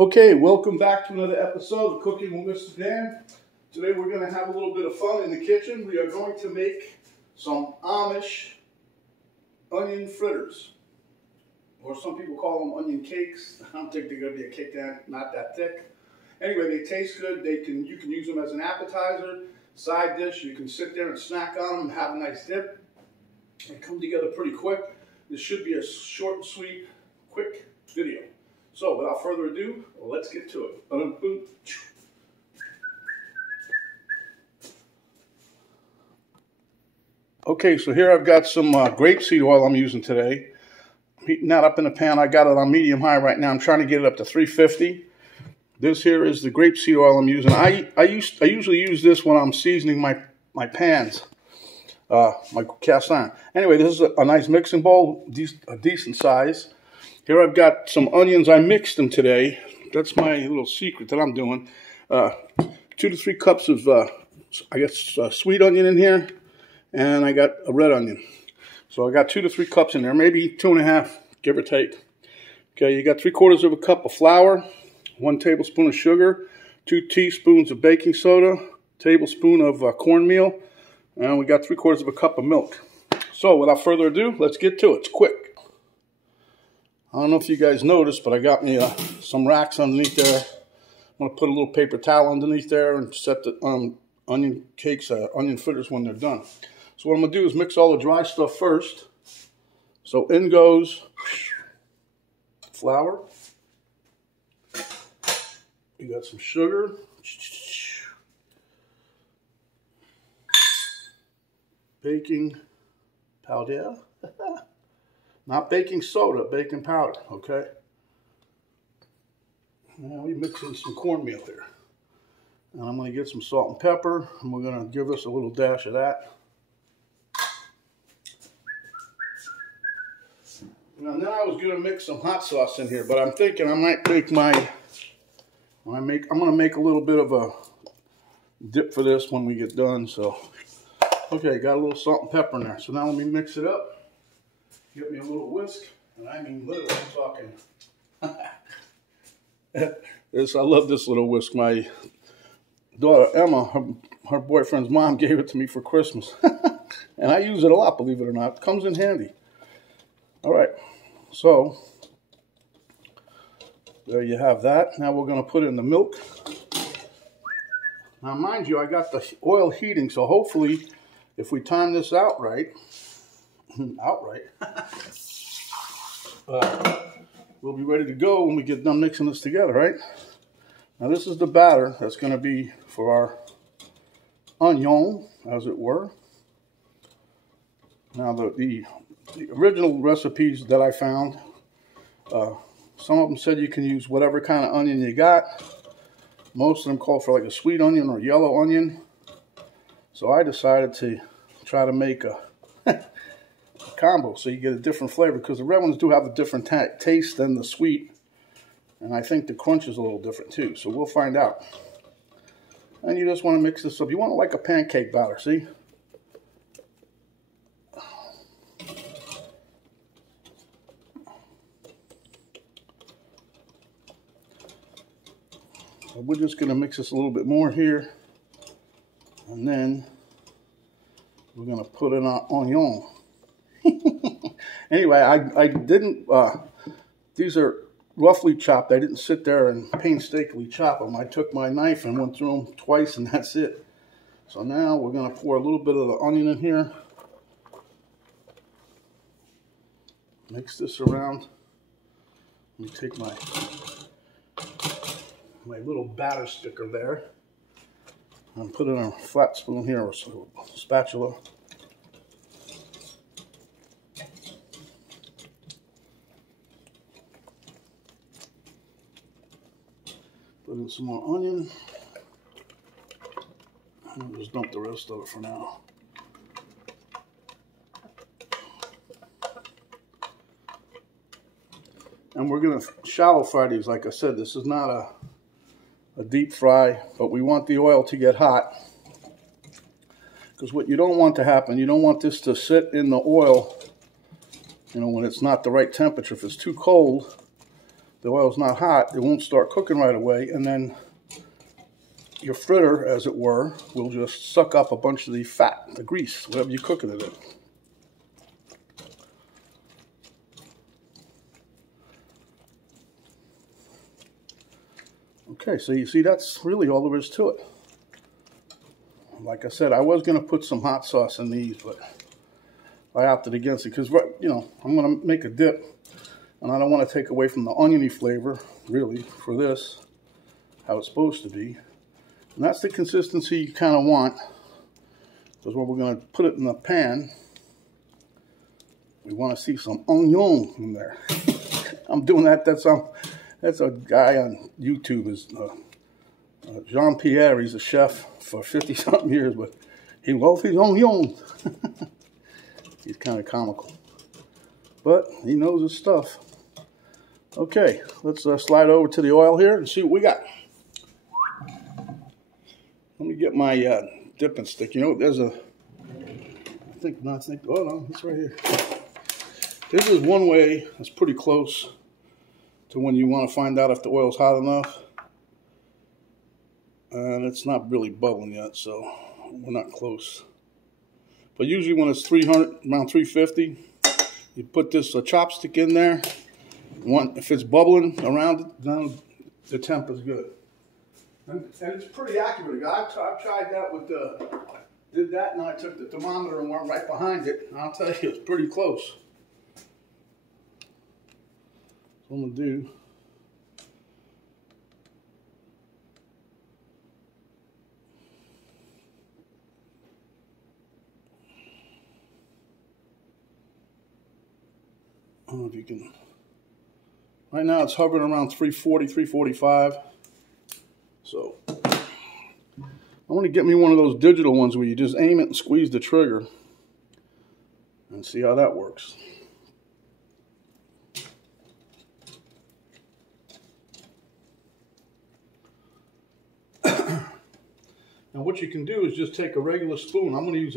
Okay, welcome back to another episode of Cooking with Mr. Dan. Today we're going to have a little bit of fun in the kitchen. We are going to make some Amish onion fritters, or some people call them onion cakes. I don't think they're going to be a cake that not that thick. Anyway, they taste good. You can use them as an appetizer, side dish. You can sit there and snack on them and have a nice dip. They come together pretty quick. This should be a short and sweet, quick video. So, without further ado, let's get to it. Okay, so here I've got some grapeseed oil I'm using today. I'm heating that up in a pan. I got it on medium high right now. I'm trying to get it up to 350. This here is the grapeseed oil I'm using. I usually use this when I'm seasoning my pans, my cast iron. Anyway, this is a nice mixing bowl, a decent size. Here I've got some onions. I mixed them today. That's my little secret that I'm doing. 2 to 3 cups of, I guess, sweet onion in here. And I got a red onion. So I got 2 to 3 cups in there. Maybe 2.5, give or take. Okay, you got 3/4 of a cup of flour. 1 tablespoon of sugar. 2 teaspoons of baking soda. Tablespoon of cornmeal. And we got 3/4 of a cup of milk. So without further ado, let's get to it. It's quick. I don't know if you guys noticed, but I got me some racks underneath there. I'm going to put a little paper towel underneath there and set the onion cakes, onion fritters when they're done. So what I'm going to do is mix all the dry stuff first. So in goes flour. We got some sugar. Baking powder. Not baking soda, baking powder, okay? Now we mix in some cornmeal here. And I'm going to get some salt and pepper, and we're going to give this a little dash of that. And then I was going to mix some hot sauce in here, but I'm thinking I might make I'm going to make a little bit of a dip for this when we get done. So, okay, got a little salt and pepper in there. So now let me mix it up. Get me a little whisk, and I mean literally I'm talking. I love this little whisk. My daughter Emma, her boyfriend's mom gave it to me for Christmas. And I use it a lot, believe it or not. It comes in handy. All right, so there you have that. Now we're going to put in the milk. Now mind you, I got the oil heating, so hopefully if we time this out right, we'll be ready to go when we get done mixing this together, right? Now this is the batter that's going to be for our onion, as it were. Now the original recipes that I found, some of them said you can use whatever kind of onion you got. Most of them call for like a sweet onion or yellow onion. So I decided to try to make a combo so you get a different flavor, because the red ones do have a different taste than the sweet, and I think the crunch is a little different too, so we'll find out. And you just want to mix this up. You want it like a pancake batter, see? So we're just going to mix this a little bit more here, and then we're going to put in our onion. Anyway, I didn't, these are roughly chopped. I didn't sit there and painstakingly chop them. I took my knife and went through them twice, and that's it. So now we're going to pour a little bit of the onion in here. Mix this around. Let me take my little batter sticker there and put it on a flat spoon here, or spatula. Put in some more onion. I'll just dump the rest of it for now. And we're going to shallow fry these. Like I said, this is not a deep fry, but we want the oil to get hot. Because what you don't want to happen, you don't want this to sit in the oil, you know, when it's not the right temperature. If it's too cold, the oil's not hot, it won't start cooking right away, and then your fritter, as it were, will just suck up a bunch of the fat, the grease, whatever you're cooking it in. Okay, so you see, that's really all there is to it. Like I said, I was going to put some hot sauce in these, but I opted against it because, you know, I'm going to make a dip, and I don't want to take away from the oniony flavor, really, for this, how it's supposed to be. And that's the consistency you kind of want, because when we're going to put it in the pan, we want to see some onion in there. I'm doing that. That's a guy on YouTube, is Jean-Pierre. He's a chef for 50-something years, but he loves his onion. He's kind of comical, but he knows his stuff. Okay, let's slide over to the oil here and see what we got. Let me get my dipping stick. You know, there's a, oh no, it's right here. This is one way that's pretty close to when you want to find out if the oil's hot enough. And it's not really bubbling yet, so we're not close. But usually when it's 300, around 350, you put this chopstick in there. If it's bubbling around it, then the temp is good. And it's pretty accurate. I've tried that with did that, and I took the thermometer and went right behind it. And I'll tell you, it's pretty close. So I'm going to do. I don't know if you can. Right now it's hovering around 340, 345. So I want to get me one of those digital ones where you just aim it and squeeze the trigger and see how that works. Now what you can do is just take a regular spoon. I'm going to use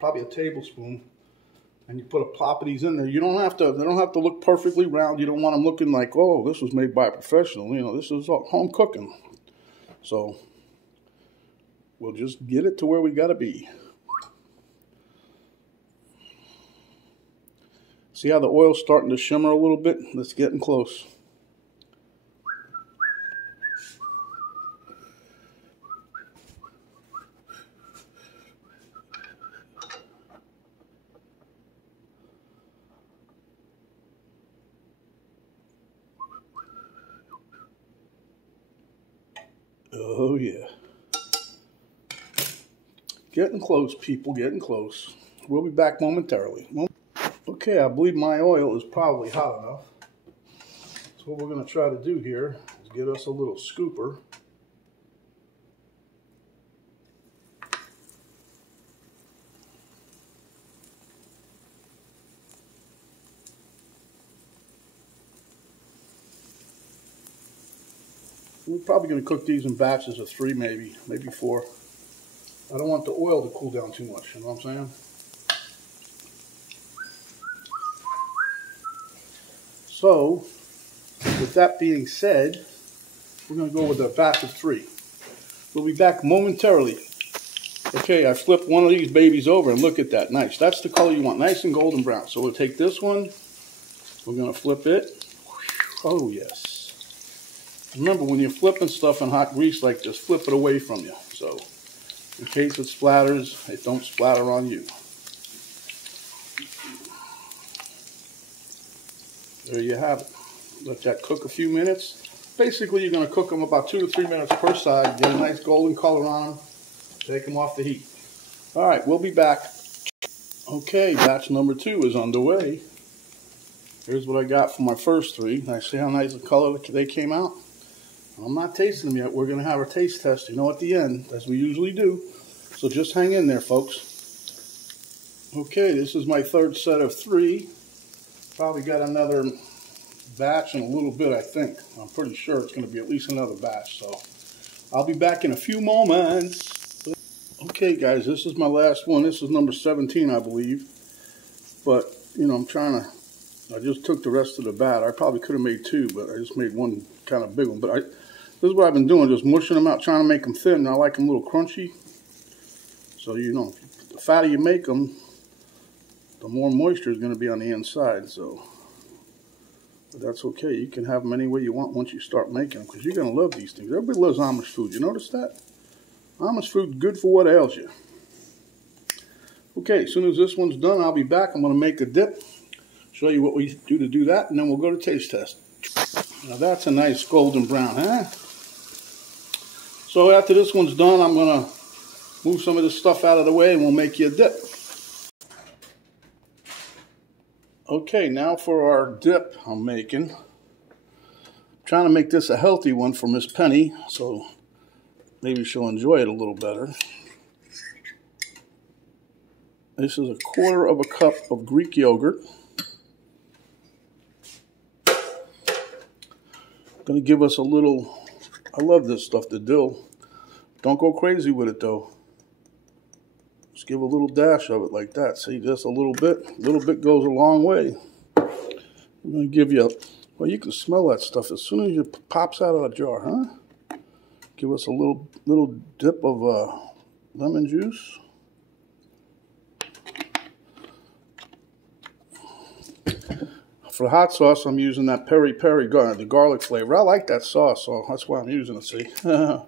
probably a tablespoon. And you put a plop of these in there. You don't have to, they don't have to look perfectly round. You don't want them looking like, oh, this was made by a professional. You know, this is home cooking. So we'll just get it to where we got to be. See how the oil's starting to shimmer a little bit? It's getting close. Oh yeah. Getting close, people, getting close. We'll be back momentarily. Okay, I believe my oil is probably hot enough. So what we're going to try to do here is get us a little scooper. We're probably going to cook these in batches of 3, maybe 4. I don't want the oil to cool down too much, you know what I'm saying? So, with that being said, we're going to go with a batch of 3. We'll be back momentarily. Okay, I flipped one of these babies over and look at that. Nice. That's the color you want, nice and golden brown. So we'll take this one. We're going to flip it. Oh, yes. Remember, when you're flipping stuff in hot grease like this, flip it away from you. So, in case it splatters, it don't splatter on you. There you have it. Let that cook a few minutes. Basically, you're going to cook them about 2 to 3 minutes per side. Get a nice golden color on them. Take them off the heat. All right, we'll be back. Okay, batch number 2 is underway. Here's what I got for my first 3. Now, see how nice the color they came out? I'm not tasting them yet. We're going to have our taste test, you know, at the end, as we usually do. So just hang in there, folks. Okay, this is my 3rd set of 3. Probably got another batch in a little bit, I think. I'm pretty sure it's going to be at least another batch. So I'll be back in a few moments. Okay, guys, this is my last one. This is number 17, I believe. But, you know, I'm trying to I just took the rest of the batter. I probably could have made two, but I just made one kind of big one. But this is what I've been doing, just mushing them out, trying to make them thin. I like them a little crunchy. So, you know, the fatter you make them, the more moisture is going to be on the inside. So, but that's okay. You can have them any way you want once you start making them, because you're going to love these things. Everybody loves Amish food. You notice that? Amish food, good for what ails you. Okay, as soon as this one's done, I'll be back. I'm going to make a dip, show you what we do to do that, and then we'll go to taste test. Now that's a nice golden brown, huh? So after this one's done, I'm going to move some of this stuff out of the way and we'll make you a dip. Okay, now for our dip I'm making. I'm trying to make this a healthy one for Miss Penny, so maybe she'll enjoy it a little better. This is 1/4 cup of Greek yogurt. Going to give us a little, I love this stuff, the dill. Don't go crazy with it though. Just give a little dash of it like that. See, just a little bit. A little bit goes a long way. I'm going to give you, well, you can smell that stuff as soon as it pops out of the jar, huh? Give us a little dip of lemon juice. For hot sauce, I'm using that peri peri, the garlic flavor. I like that sauce, so that's why I'm using it, see? Let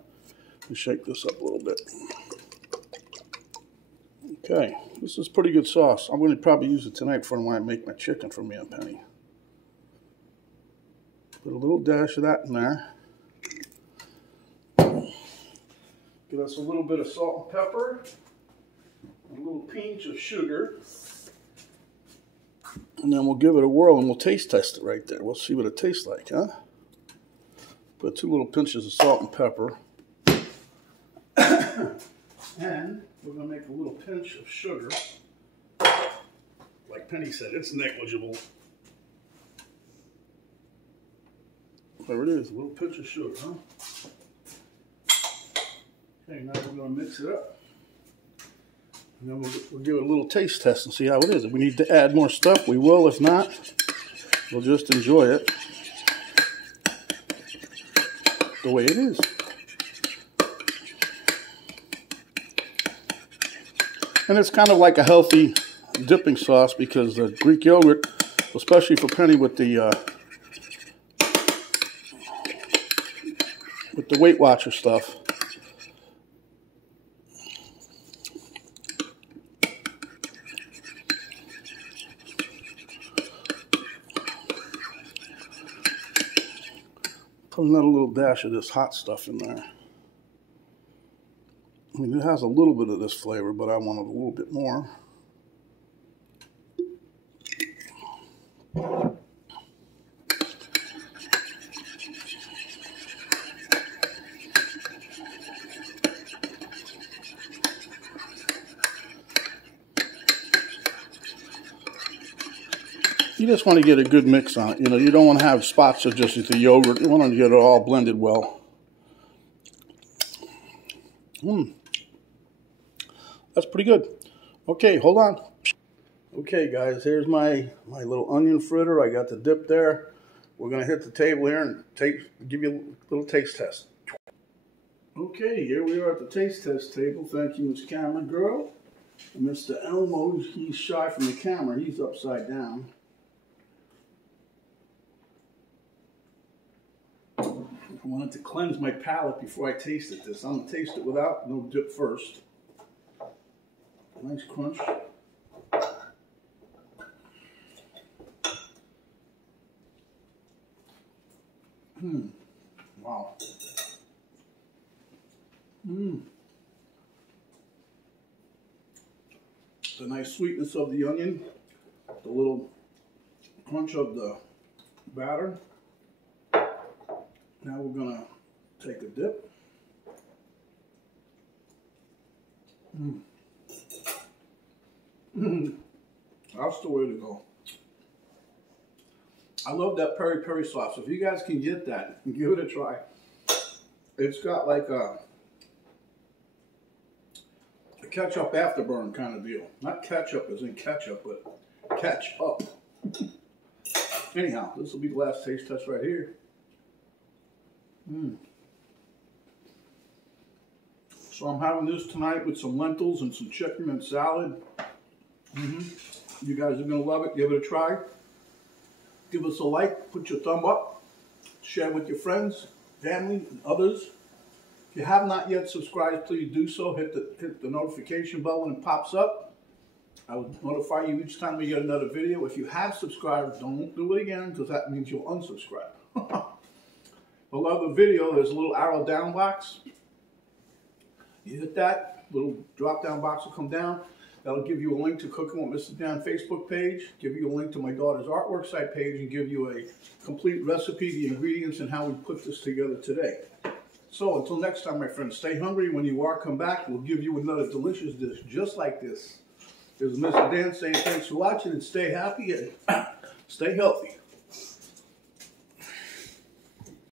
me shake this up a little bit. Okay, this is pretty good sauce. I'm going to probably use it tonight for when I make my chicken for me and Penny. Put a little dash of that in there. Give us a little bit of salt and pepper. A little pinch of sugar. And then we'll give it a whirl and we'll taste test it right there. We'll see what it tastes like, huh? Put 2 little pinches of salt and pepper. And we're going to make a little pinch of sugar. Like Penny said, it's negligible. There it is, a little pinch of sugar, huh? Okay, now we're going to mix it up. And then we'll give it a little taste test and see how it is. If we need to add more stuff, we will. If not, we'll just enjoy it the way it is. And it's kind of like a healthy dipping sauce because the Greek yogurt, especially for Penny with the Weight Watcher stuff, put another little dash of this hot stuff in there. I mean, it has a little bit of this flavor, but I want it a little bit more. You just want to get a good mix on it. You know, you don't want to have spots of just the yogurt. You want to get it all blended well. That's pretty good. Okay, hold on. Okay, guys, here's my little onion fritter. I got the dip there. We're going to hit the table here and give you a little taste test. Okay, here we are at the taste test table. Thank you, Miss Camera Girl. And Mr. Elmo, he's shy from the camera. He's upside down. I wanted to cleanse my palate before I tasted this. I'm going to taste it without no dip first. Nice crunch. Wow. The nice sweetness of the onion, the little crunch of the batter. Now we're going to take a dip. That's the way to go. I love that peri peri sauce. If you guys can get that, give it a try. It's got like a ketchup afterburn kind of deal. Not ketchup as in ketchup, but catch up. Anyhow, this will be the last taste test right here. So I'm having this tonight with some lentils and some chicken and salad. You guys are going to love it. Give it a try. Give us a like. Put your thumb up. Share with your friends, family, and others. If you have not yet subscribed, please do so. Hit the notification bell when it pops up. I will notify you each time we get another video. If you have subscribed, don't do it again because that means you'll unsubscribe. Below the video, there's a little arrow down box. You hit that, little drop down box will come down. That'll give you a link to Cooking with Mr. Dan Facebook page, give you a link to my daughter's artwork site page, and give you a complete recipe, the ingredients, and how we put this together today. So until next time, my friends, stay hungry. When you are, come back. We'll give you another delicious dish just like this. This is Mr. Dan saying thanks for watching and stay happy and stay healthy.